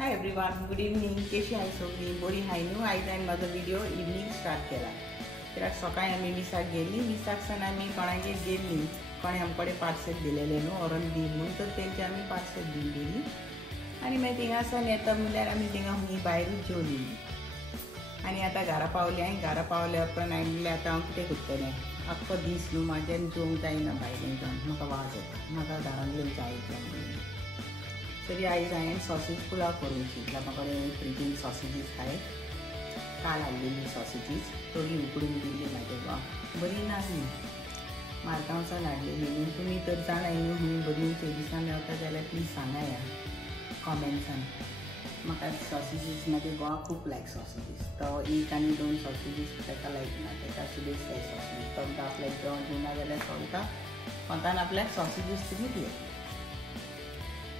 Hi everyone, good evening. कशी आहे सगळी? बरी हाय न्हू? आयज हांवें म्हाजो व्हिडिओ इवनिंग स्टार्ट केला. कित्याक सकाळीं आमी मिसाक गेल्लीं. मिसाक सावन आमी कोणागेर गेल्लीं. कोणे आमकडे पार्सल दिलेलें न्हू, व्हरोन दी म्हणून. तर तेंचे आमी पार्सल दिवन गेलीं. आनी मागीर थिंगासान येता म्हणल्यार आमी थिंगा हुंय भायरूच जेवलीं. आनी आतां घरा पावलीं. घरा पावल्या उपरांत हांवें म्हणलें आतां हांव कितें करतलें. आख्खो दीस न्हू म्हाज्यान जेवंक जायना भायल्यान जावन. म्हाका वाज येता. म्हाका घरांतल्यान जायत म्हणून. तरी आयज हांवें सॉसेज पुलाव करून शिकला. म्हाका फ्रिजीन सॉसेजीस आहाय. काल हाडलेली सॉसेजीस थोडी उकडून दिल्ली म्हाजे भाव. बरी नासली, मार्गांवसान हाडलेली न्हू. तुमी तर जाणाय न्हू हुंय बरी दिसान मेवता जाल्यार प्लीज सांगाया कॉमेंट्सान. म्हाका सॉसेजीस म्हाजे घोवा खूब लायक सॉसेजीस. तो एक आनी दोन सॉसेजीस ताका लायक ना. ताका सुबेज जाय सॉसेजीस. तो म्हणटा आपल्याक जेवण दिना जाल्यार चलता, कोंतान आपल्याक सॉसेजीस तुमी दियात.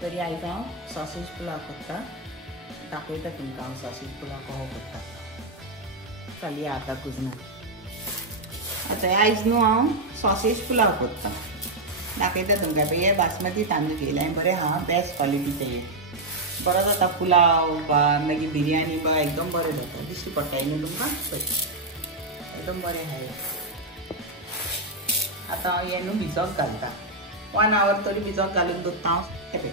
तरी आयज हांव सॉसेज पुलाव करता. दाखयता तुमकां हांव सॉसेज पुलाव कसो करता. चलया आतां कुजनात. आतां आयज न्हू हांव सॉसेज पुलाव करता. दाखयता तुमकां. हे बासमती तांदूळ घेयले हांवें. बरें आहा, बेस्ट क्वॉलिटीचे हे. बरो जाता पुलाव बा मागीर बिरयानी बा एकदम बरें जाता. दिश्टी पडटाय न्हू तुमकां? एकदम बरें आहाय. आतां हांव हें न्हू भिजोंक घालता. 1 आवर तरी भिजोंक घालून दवरता हांव. हे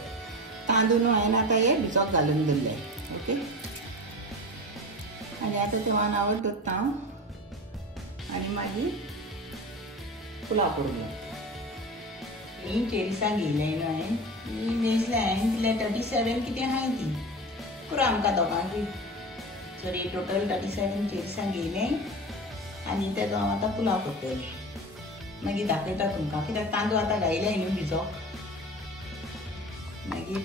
तांदूळ न्हू हांवें आतां हे भिजोंक घालून दवरले. ओके. आनी आतां ते 1 आवर दवरता हांव. आनी मागीर पुलाव करून घेता. ही चेरिसां घेयल्याय न्हू हांवें. ही मेजल्या हांवें दिल्या 37 कितें आहाय ती. पुरो आमकां दोगांकूय. Sorry total 37 चेरिसां घेयले. आनी तेजो हांव आतां पुलाव करतलें. मागीर दाखयता तुमकां. कित्याक तांदूळ आतां घायले न्हू भिजोंक. मागीर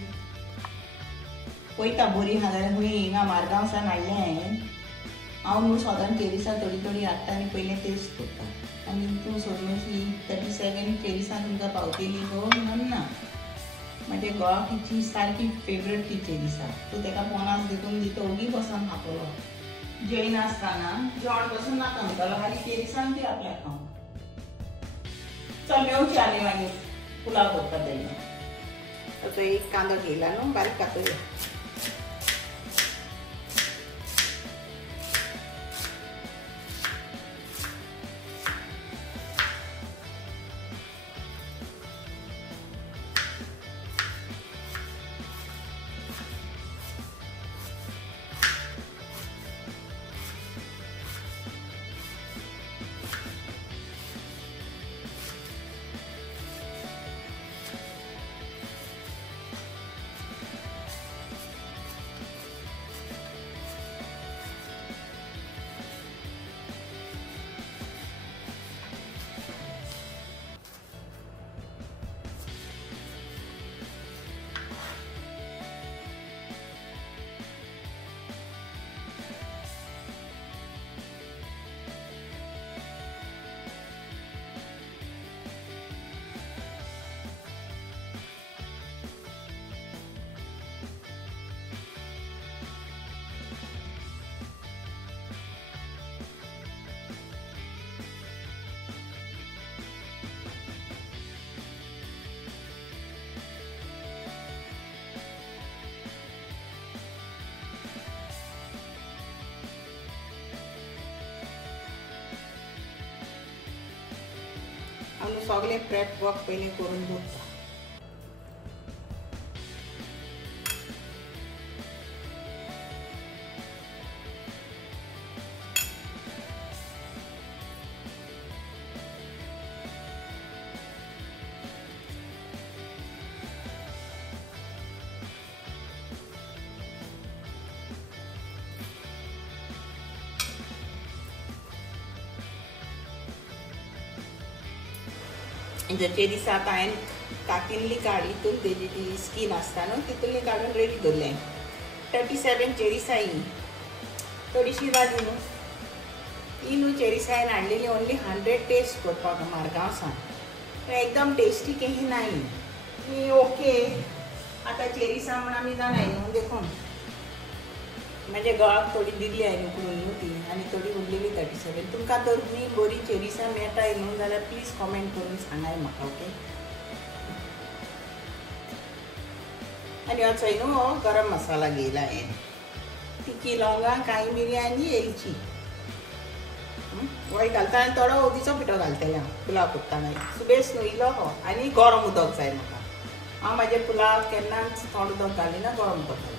पळयता बरी आहा जाल्यार हुंय हिंगा मारगांवसान हाडलें हांवें. हांव न्हू सदांच चेरिसां थोडी थोडी हाडटा आनी पयलें टेस्ट करता. आनी तूं सोडून ही 37 चेरिसां तुमकां पावतली गो म्हणून ना. म्हाजे घोवाक हिची सारकी फेवरेट ती चेरिसां. तूं ताका 50 दितून दी तो ओगी बसून खातलो. जेयनासतना जेवण बसून नाका म्हणटलो. खाली चेरिसां ती आपल्याक खावंक. चल मेवची आनी मागीर पुलाव करता तेन्ना. तो एक कांदो घेयला न्हू, बारीक कातूया. हांव सगळें प्रेप वर्क पयलीं करून दवरता. जे चेरिसां आतां हांवें कातिल्ली काडी हितून तेजी ती स्कीन आसता न्हू तितुल्ली काडून रेडी दवरलें. 37 चेरिसां ही थोडीशी भाजी न्हू. ही न्हू चेरिसां हांवें हाडलेली ओन्ली 100 टेस्ट करपाक मारगांवसान. एकदम टेस्टी कही नाय. ही ओके. आतां चेरिसां म्हण आमी जाणाय न्हू देखून म्हाजे घोवाक थोडी दिल्ली हांवें उकडून न्हू ती. आनी थोडी उरलेली 37. तुमकां तर हुंय बरी चेरिसां मेळटाय न्हू जाल्यार प्लीज कॉमेंट करून सांगाय म्हाका. ओके. आनी हो चोय न्हू हो गरम मसाला घेयला हांवें. तिकी लवंगां, काळी मिरी आनी एलची हो घालता आनी थोडो हळदीचो पिठो घालतलें हांव पुलाव करतना. बेस न्हू इल्लो हो आनी गरम उदक जाय म्हाका. हांव म्हाजे पुलाव केन्नाच थंड उदक घालिना, गरम उदक घालता.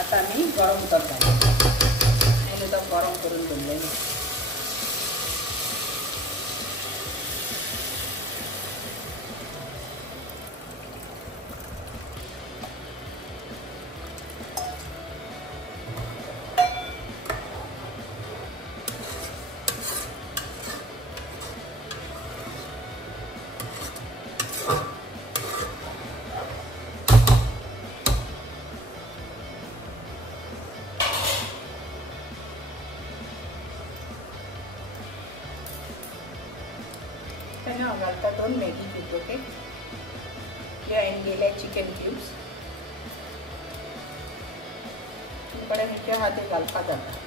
आता मी गरम करता उदक गरम करून दवरलेलें. घालता 2 मॅगी क्यूब्स. ओके, हे हांवें घेतले चिकन क्यूब्स. तुमकडे खंयचे आहा ते घालपाक जाता.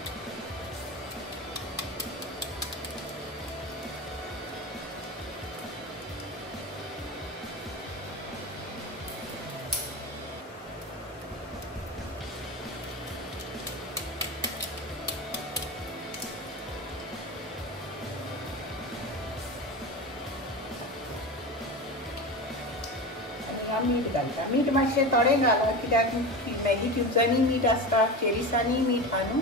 मीठ घालता. मीठ मातशें थोडें घाला कित्याक मॅगी क्यूब्सांनी मीठ आसता, चेरीसांनी मीठ आहा न्हू.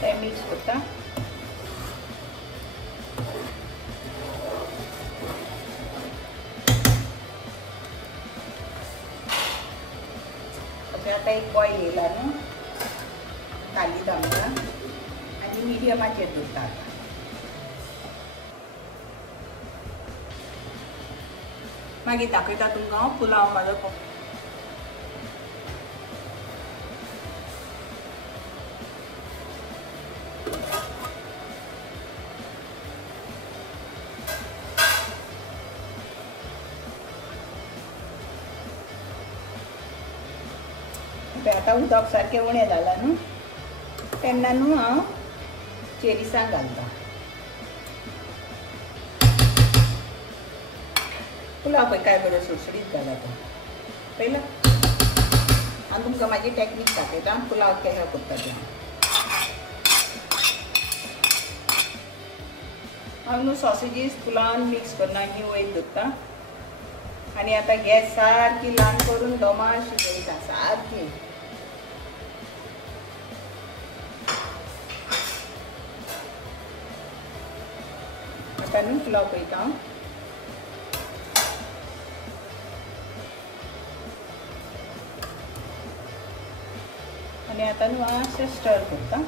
ते मिक्स करता. आता एक बॉयल येयला न्हू, खाली दमला आणि मिडियमाचेर दवरता. मागीर दाखयता तुमकां हांव पुलाव म्हाजो. आता उदक सारकें उणें जालां न्हू, तेन्ना न्हू हांव चेरीसां घालता. पुलाव पळय काय बरो सुटसुटीत जाला तो पळयला. हांव तुमकां म्हाजी टॅक्नीक दाखयता पुलाव केन्ना करता तें. हांव न्हू सॉसेजीस पुलावान मिक्स करना ही वयर दवरता आनी आतां गॅस सारकी ल्हान करून दोमार शिजयता सारकी. आतां न्हू पुलाव पळयता हांव. आनी आतां न्हू मातशें स्टर करता.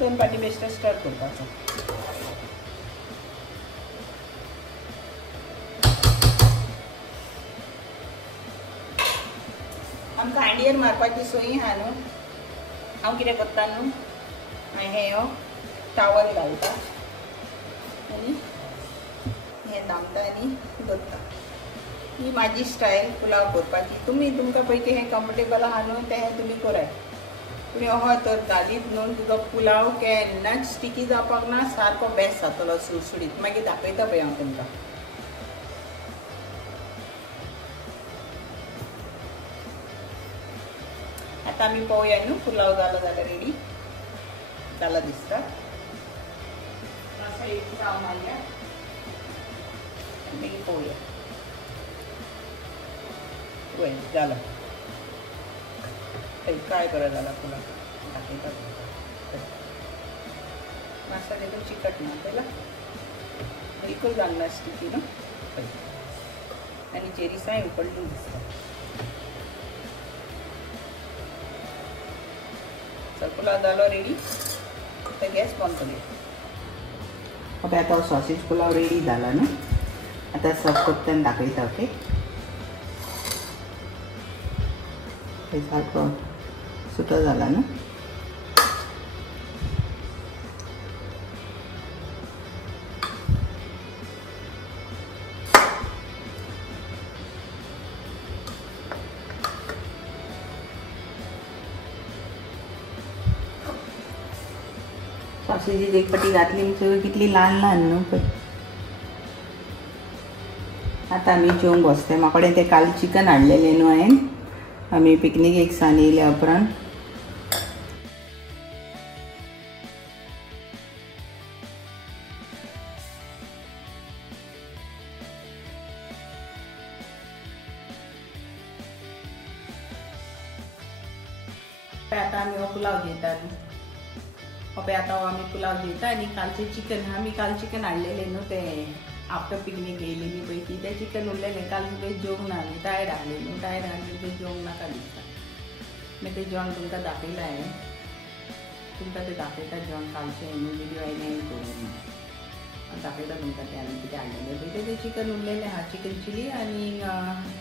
2 पाटी बेश्टें स्टर करपाचो. आमकां हांडयेर मारपाची सोय आहा न्हू. हांव कितें करता न्हू हें हो टावल घालता आनी हें दामता आनी दवरता. ही म्हाजी स्टायल पुलाव करपाची. तुमकां पळय हें कम्फर्टेबल आहा न्हू तें तुमी कराय. तुमी हय तर घालीत न्हू तुजो पुलाव केन्नाच स्टिकी जावपाक ना. सारको बेस्ट जातलो सुटसुटीत. मागीर दाखयता पळय हांव तुमकां. आतां आमी पळोवया न्हू पुलाव जालो जाल्यार रेडी जाला दिसता. मातसो एक चाव मारया मागीर पळोवया. वय जाला काय बरं जाला पुलाव दाखयता. मातसो तेतून चिकट ना पळयला बिलकुल जालना स्टिकी न्हू आनी चेरीसाय उकडली दिसता. चल पुलाव जालो रेडी. आतां गॅस बंद करूया. ओके आतां सॉसेज पुलाव रेडी जाला न्हू. आतां सर्व करतना दाखयता. ओके सारको सुटो जाला न्हू. सॉसेजीस एक पाटी घातली म्हणजे कितली ल्हान ल्हान न्हू पळय. आतां आमी जेवंक बसता. म्हाका कडेन तें काल चिकन हाडलेलें न्हू हांवें. आमी पिकनिकेक सावन येयल्या उपरांत आतां आमी हो पुलाव जेयतात. ओके आतां आमी पुलाव जेयता आनी कालचें चिकन आमी काल चिकन हाडलेलें न्हू तें आफ्टर पिकनीक येयलेली पळय ती तें चिकन उरलेलें. काल तुवें जेवंक ना आमी टायर्ड आहलें न्हू. टायर्ड आहलें तें जेवंक नाका दिसता. मागीर तें जेवण तुमकां दाखयलां हांवें. तुमकां तें दाखयता जेवण कालचें न्हू विडियो हांवें करून दाखयता तुमकां तें आमी कितें हाडलेलें पळय तें चिकन उरलेलें आहा. चिकन चिली आनी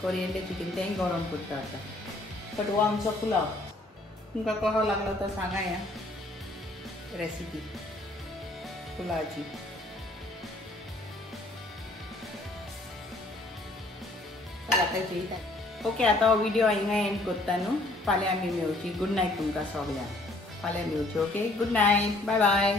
कोरियंडर चिकन तें गरम करता आतां. बट हो आमचो पुलाव तुमकां कसो लागलो तो सांगाया रेसिपी पुलावाची. आतां जेयता. ओके आतां हो विडियो हिंगा एंड करता न्हू. फाल्यां आमी मेळची. गूड नायट तुमकां सगळ्यांक. फाल्यां मेळची. Okay good night. Bye bye.